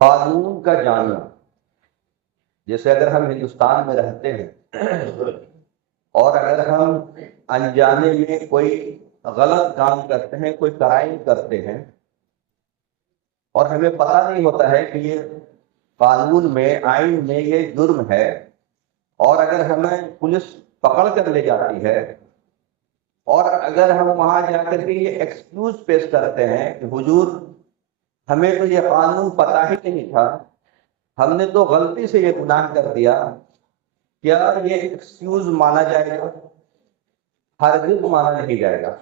قانون کا جاننا، جیسے اگر ہم ہندوستان میں رہتے ہیں اور اگر ہم انجانے میں کوئی غلط کام کرتے ہیں، کوئی کرائم کرتے ہیں، اور ہمیں پتہ نہیں ہوتا ہے کہ یہ قانون میں، آئین میں یہ جرم ہے، اور اگر ہمیں پولیس پکڑ کر لے جاتی ہے، اور اگر ہم وہاں جا کر کے یہ ایکسکیوز پیش کرتے ہیں کہ حضور ہمیں تو یہ قانون پتہ ہی نہیں تھا، ہم نے تو غلطی سے یہ گناہ کر دیا، کیا یہ ایکسکیوز مانا جائے گا؟ ہرگز مانا نہیں جائے گا،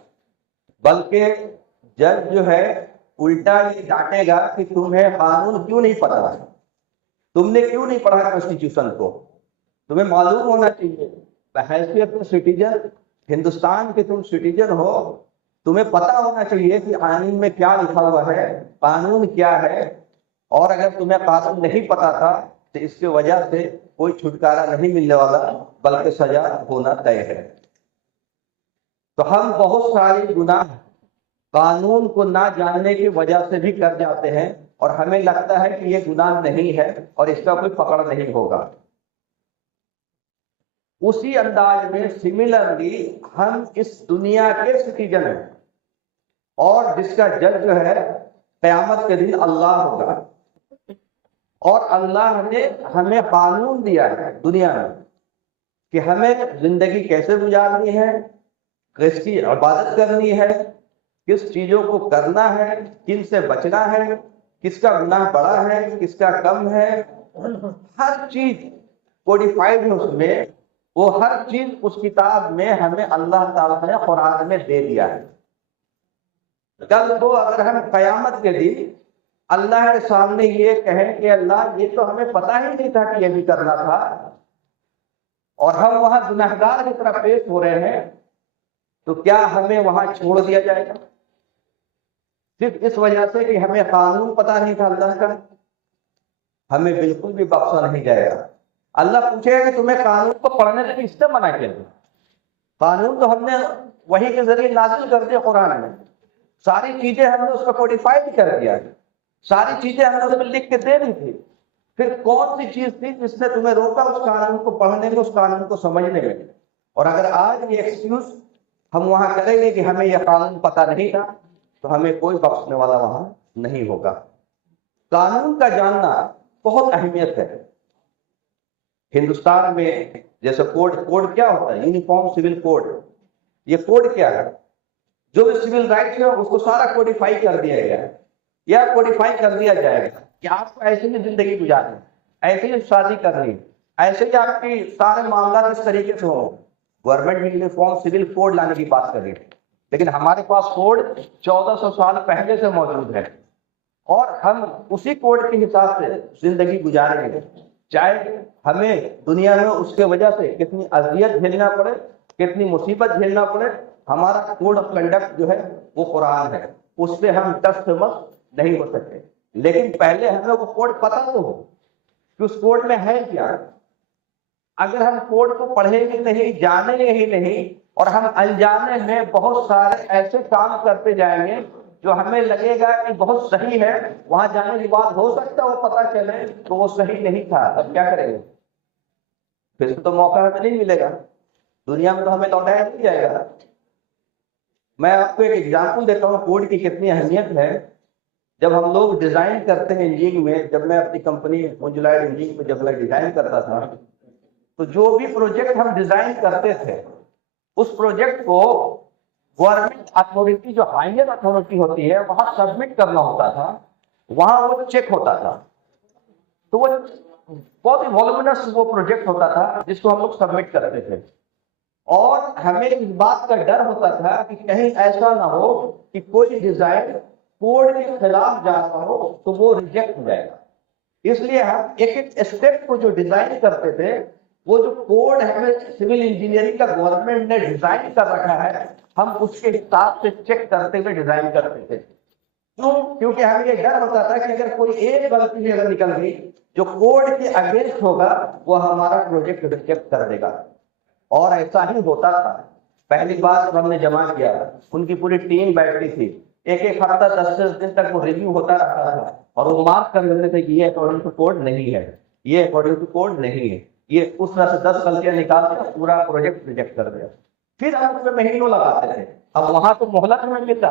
بلکہ جج جو ہے الٹا یہ ڈانٹے گا کہ تمہیں قانون کیوں نہیں پتا، تم نے کیوں نہیں پڑھا کانسٹیٹیوشن کو، تمہیں معلوم ہونا چاہیے بحیثیت سٹیزن، ہندوستان کے تم سٹیزن ہو، تمہیں پتا ہونا چاہیے کہ آئین میں کیا لکھا ہوا ہے، قانون کیا ہے، اور اگر تمہیں قانون نہیں پتا تھا تو اس کی وجہ سے کوئی چھٹکارا نہیں ملنے والا، بلکہ سزا ہونا طے ہے۔ تو ہم بہت سارے گناہ قانون کو نہ جاننے کی وجہ سے بھی کر جاتے ہیں، اور ہمیں لگتا ہے کہ یہ گناہ نہیں ہے اور اس کا کوئی پکڑ نہیں ہوگا۔ اسی انداز میں سملرلی ہم اس دنیا کے سٹیزن ہیں، اور جس کا جج جو ہے قیامت کے دن اللہ ہوگا، اور اللہ نے ہمیں قانون دیا ہے دنیا میں کہ ہمیں زندگی کیسے گزارنی ہے، کس کی عبادت کرنی ہے، کس چیزوں کو کرنا ہے، کن سے بچنا ہے، کس کا گناہ بڑا ہے، کس کا کم ہے، ہر چیز کوڈیفائڈ ہے اس میں، وہ ہر چیز اس کتاب میں ہمیں اللہ تعالیٰ نے قرآن میں دے دیا ہے۔ کل کو اگر ہم قیامت کے دن اللہ کے سامنے یہ کہیں کہ اللہ یہ تو ہمیں پتہ ہی نہیں تھا کہ یہ بھی کرنا تھا، اور ہم وہاں گنہگار کی طرح پیش ہو رہے ہیں، تو کیا ہمیں وہاں چھوڑ دیا جائے گا صرف اس وجہ سے کہ ہمیں قانون پتہ نہیں تھا اللہ کا؟ ہمیں بالکل بھی بخشا نہیں جائے گا۔ اللہ پوچھے گا کہ تمہیں قانون کو پڑھنے سے کس نے منع کیا؟ قانون تو ہم نے وحی کے ذریعے نازل کر دیا، قرآن میں ساری چیزیں ہم نے اس کو کوڈیفائڈ کر دیا، ساری چیزیں ہم نے اس میں لکھ کے دے دی تھی، پھر کون سی چیز تھی جس نے تمہیں روکا اس قانون کو پڑھنے میں، اس قانون کو سمجھنے میں؟ اور اگر آج یہ ایکسکیوز ہم وہاں کریں گے کہ ہمیں یہ قانون پتہ نہیں تھا، تو ہمیں کوئی بخشنے والا وہاں نہیں ہوگا۔ قانون کا جاننا بہت اہمیت ہے۔ ہندوستان میں جیسے کوڈ کیا ہوتا ہے؟ Uniform civil code. یہ کوڈ کیا ہے؟ جو بھی سول رائٹس ہے اس کو سارا کوڈیفائی کر دیا گیا ہے، یا کوڈیفائی کر دیا جائے گا کہ آپ کو ایسے ہی زندگی گزارنی، ایسے ہی شادی کرنی، ایسے ہی آپ کی سارے معاملات اس طریقے سے ہوں۔ گورنمنٹ میں یونیفارم سول کوڈ لانے کی بات کر رہی ہے، لیکن ہمارے پاس کوڈ 1400 سال پہلے سے موجود ہے، اور ہم اسی کوڈ کے حساب سے زندگی گزاریں گے، چاہے ہمیں دنیا میں اس کے وجہ سے کتنی اذیت جھیلنا پڑے، کتنی مصیبت جھیلنا پڑے، ہمارا کوڈ آف کنڈکٹ جو ہے وہ قرآن ہے، اس سے ہم ٹس مس نہیں ہو سکتے۔ لیکن پہلے ہمیں وہ کوڈ پتہ تو ہو کہ اس کوڈ میں ہے کیا۔ اگر ہم کوڈ کو پڑھیں گے نہیں، جانیں گے ہی نہیں، اور ہم انجانے میں بہت سارے ایسے کام کرتے جائیں گے جو ہمیں لگے گا کہ بہت صحیح ہے، وہاں جانے کے بعد ہو سکتا ہے وہ پتہ چلے تو وہ صحیح نہیں تھا، اب کیا کریں گے؟ پھر تو موقع ہمیں نہیں ملے گا، دنیا میں تو ہمیں لوٹایا نہیں جائے گا۔ میں آپ کو ایک ایگزامپل دیتا ہوں کوڈ کی کتنی اہمیت ہے۔ جب ہم لوگ ڈیزائن کرتے ہیں انجینئرنگ میں، جب میں اپنی کمپنی موجلائٹ انجینئرنگ میں جب میں ڈیزائن کرتا تھا، تو جو بھی پروجیکٹ ہم ڈیزائن کرتے تھے اس پروجیکٹ کو گورنمنٹ اتھارٹی، جو ہائر اتھارٹی ہوتی ہے، وہاں سبمٹ کرنا ہوتا تھا، وہاں وہ چیک ہوتا تھا۔ تو وہ بہت ہی وولومنس وہ پروجیکٹ ہوتا تھا جس کو ہم لوگ سبمٹ کرتے تھے، اور ہمیں اس بات کا ڈر ہوتا تھا کہ کہیں ایسا نہ ہو کہ کوئی ڈیزائن کوڈ کے خلاف جا رہا ہو تو وہ ریجیکٹ ہو جائے گا۔ اس لیے ہم ایک ایک اسٹیپ کو جو ڈیزائن کرتے تھے، وہ جو کوڈ ہے سول انجینئرنگ کا گورنمنٹ نے ڈیزائن کر رکھا ہے، ہم اس کے حساب سے چیک کرتے ہوئے ڈیزائن کرتے تھے۔ کیوں؟ کیونکہ ہمیں یہ ڈر ہوتا تھا کہ اگر کوئی ایک غلطی اگر نکل گئی جو کوڈ کے اگینسٹ ہوگا، وہ ہمارا پروجیکٹ ریجیکٹ کر دے گا۔ اور ایسا ہی ہوتا تھا۔ پہلی بار جب ہم نے جمع کیا، ان کی پوری ٹیم بیٹھتی تھی، ایک ایک ہفتہ 10 دن تک وہ ریویو ہوتا رہتا تھا اور وہ مارک کر لیتے تھے کہ یہ اکارڈنگ ٹو کوڈ نہیں ہے، یہ اکارڈنگ ٹو کوڈ نہیں ہے، یہ اس طرح سے 10 غلطیاں نکال کے پورا پروجیکٹ ریجیکٹ کر دیا۔ پھر ہم اس میں مہینوں لگاتے تھے، اب وہاں تو مہلت ہمیں ملتا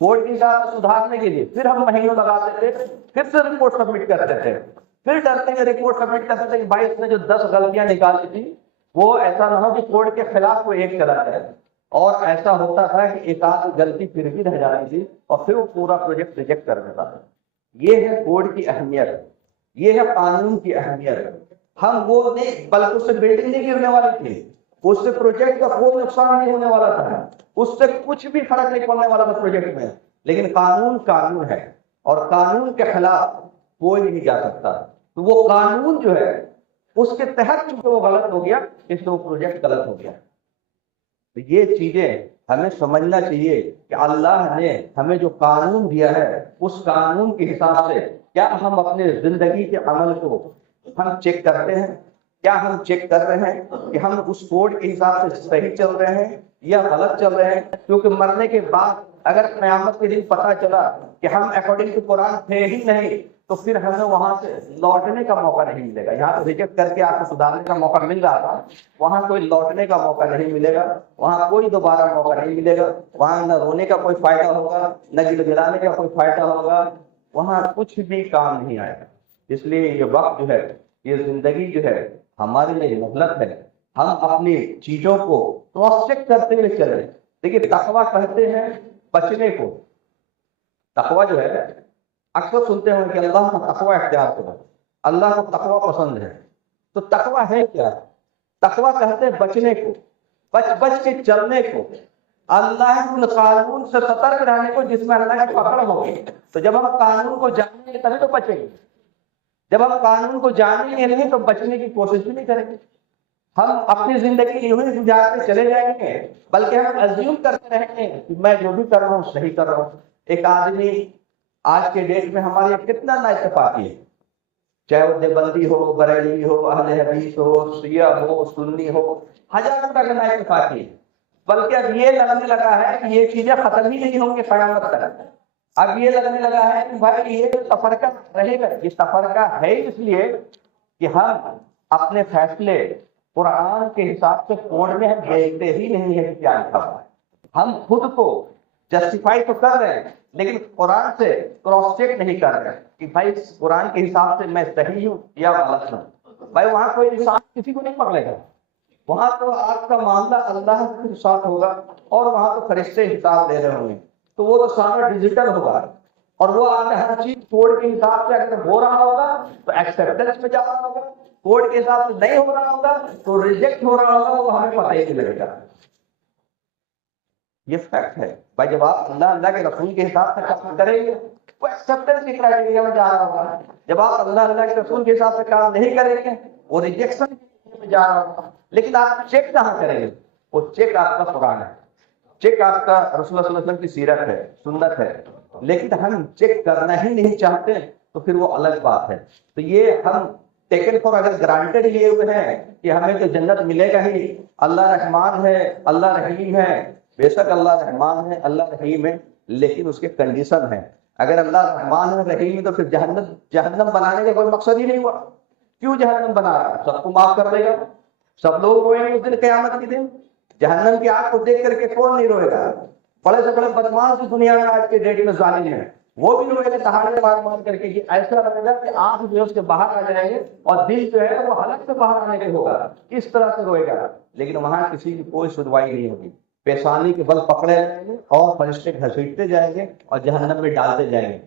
کوڈ کی ساتھ سدھارنے کے لیے، پھر ہم مہینوں لگاتے تھے، پھر سے رپورٹ سبمٹ کرتے تھے، پھر ڈرتے ہیں رپورٹ سبمٹ کرتے تھے کہ بھائی اس نے جو 10 غلطیاں نکالی تھی وہ ایسا نہ ہو کہ کوڈ کے خلاف وہ ایک چلا جائے، اور ایسا ہوتا تھا کہ ایک آدھ غلطی پھر بھی رہ جاتی تھی اور پھر وہ پورا پروجیکٹ ریجیکٹ کر دیتا تھا۔ یہ ہے کوڈ کی اہمیت، یہ ہے قانون کی اہمیت۔ ہم وہ نہیں، بلکہ اس سے بلڈنگ نہیں گرنے والی تھی، اس سے پروجیکٹ کا کوئی نقصان نہیں ہونے والا تھا، اس سے کچھ بھی فرق نہیں پڑنے والا تھا پروجیکٹ میں، لیکن قانون قانون ہے اور قانون کے خلاف کوئی نہیں جا سکتا۔ تو وہ قانون جو ہے اس کے تحت چونکہ وہ غلط ہو گیا، اس لیے وہ پروجیکٹ غلط ہو گیا۔ تو یہ چیزیں ہمیں سمجھنا چاہیے کہ اللہ نے ہمیں جو قانون دیا ہے اس قانون کے حساب سے کیا ہم اپنے زندگی کے عمل کو ہم چیک کرتے ہیں، کیا ہم چیک کر رہے ہیں کہ ہم اس کوڈ کے حساب سے صحیح چل رہے ہیں یا غلط چل رہے ہیں۔ کیونکہ مرنے کے بعد اگر قیامت کے دن پتہ چلا کہ ہم اکارڈنگ ٹو قرآن تھے ہی نہیں، تو پھر ہمیں وہاں سے لوٹنے کا موقع نہیں ملے گا۔ یہاں تو ریجیکٹ کر کے آپ کو سدھارنے کا موقع مل رہا تھا، وہاں کوئی لوٹنے کا موقع نہیں ملے گا، وہاں کوئی دوبارہ موقع نہیں ملے گا، وہاں نہ رونے کا کوئی فائدہ ہوگا، نہ گڑگڑانے کا کوئی فائدہ ہوگا، وہاں کچھ بھی کام نہیں آئے گا۔ اس لیے یہ وقت جو ہے، یہ زندگی جو ہے ہمارے لیے مہلت ہے، ہم اپنی چیزوں کو کراس چیک کرتے ہوئے چلیں۔ دیکھیے تقویٰ کہتے ہیں بچنے کو، تقویٰ جو ہے اکثر سنتے ہیں کہ اللہ کا تقویٰ اختیار کرو، اللہ کو تقویٰ پسند ہے۔ تو تقویٰ ہے کیا؟ تقویٰ کہتے ہیں بچنے کو، بچ کے چلنے کو، اللہ کے قانون سے سترک رہنے کو، جس میں اللہ کی پکڑ ہوگی۔ تو جب ہم قانون کو جانیں گے تبھی تو بچیں گے، جب ہم قانون کو جانیں گے نہیں تو بچنے کی کوشش بھی نہیں کریں گے۔ ہم اپنی زندگی یوں ہی گزارتے چلے جائیں گے، بلکہ ہم ازیوم کرتے رہیں گے کہ میں جو بھی کر رہا ہوں صحیح کر رہا ہوں۔ ایک آدمی آج کے ڈیٹ میں ہمارے کتنا نا اتفاقی ہے، چاہے وہ دیوبندی ہو، بریلوی ہو، اہل حدیث ہو، شیعہ ہو، سنی ہو، ہزاروں کا نا اتفاقی ہے۔ بلکہ اب یہ لگنے لگا ہے کہ یہ چیزیں ختم ہی نہیں ہوں گی قیامت تک۔ اب یہ لگنے لگا ہے کہ بھائی یہ جو تفرقہ رہے گا، یہ تفرقہ ہے اس لیے کہ ہم اپنے فیصلے قرآن کے حساب سے کوڈ میں ہم دیکھتے ہی نہیں ہے کہ کیا لکھا ہوا ہے۔ ہم خود کو جسٹیفائی تو کر رہے ہیں لیکن قرآن سے کراس چیک نہیں کر رہے کہ بھائی قرآن کے حساب سے میں صحیح ہوں یا غلط ہوں۔ بھائی وہاں کوئی انسان کسی کو نہیں پکڑے گا، وہاں تو آپ کا معاملہ اللہ کے ساتھ ہوگا اور وہاں تو فرشتے حساب لے رہے ہوں گے، تو وہ تو سارا ڈیجیٹل ہوگا اور وہ آپ نے ہر چیز کوڈ کے حساب سے اگر ہو رہا ہوگا تو ایکسیپٹنس میں جا رہا ہوگا، کوڈ کے حساب سے نہیں ہو رہا ہوگا تو ریجیکٹ ہو رہا ہوگا، وہ ہمیں پتہ ہی نہیں لگے گا۔ یہ فیکٹ ہے بھائی، جب آپ اللہ کے رسول کے حساب سے کام کریں گے وہ ایکسیپٹنس کی کرائٹیریا میں جا رہا ہوگا، جب آپ اللہ کے رسول کے حساب سے کام نہیں کریں گے وہ ریجیکشن میں جا رہا ہوگا۔ لیکن آپ چیک کہاں کریں گے؟ وہ چیک آپ کا قرآن ہے، چیک آپ کا رسول اللہ صلی اللہ علیہ وسلم کی سیرت ہے، سنت ہے، لیکن ہم چیک کرنا ہی نہیں چاہتے تو پھر وہ الگ بات ہے۔ تو یہ ہم ٹیکن فور اگر گرانٹیڈ لیے ہوئے ہیں کہ ہمیں تو جنت ملے گا ہی، اللہ رحمان ہے، اللہ رحیم ہے۔ بے شک اللہ رحمان ہے، اللہ رحیم ہے، لیکن اس کے کنڈیشن ہے۔ اگر اللہ رحمان ہے، رحیم ہے، تو پھر جہنم بنانے کا کوئی مقصد ہی نہیں ہوا۔ کیوں جہنم بنا رہا ہے؟ سب کو معاف کر دے گا، سب لوگ روئیں گے اس دن قیامت کے دن۔ جہنم کی آگ کو دیکھ کر کے کون نہیں روئے گا؟ بڑے سے بڑے بدماش دنیا میں آج کے ڈیٹ میں ظالم ہیں، وہ بھی روئے گے دہاڑے مار کر کے۔ ایسا رہے گا کہ آنکھ جو اس کے باہر آ جائیں گے اور دل جو ہے وہ حلق سے باہر آنے کے ہوگا، اس طرح سے روئے گا۔ لیکن وہاں کسی کی کوئی سنوائی نہیں ہوگی، پیشانی کے بل پکڑے جائیں گے اور فرشتے گھسیٹتے جائیں گے اور جہنم میں ڈالتے جائیں گے۔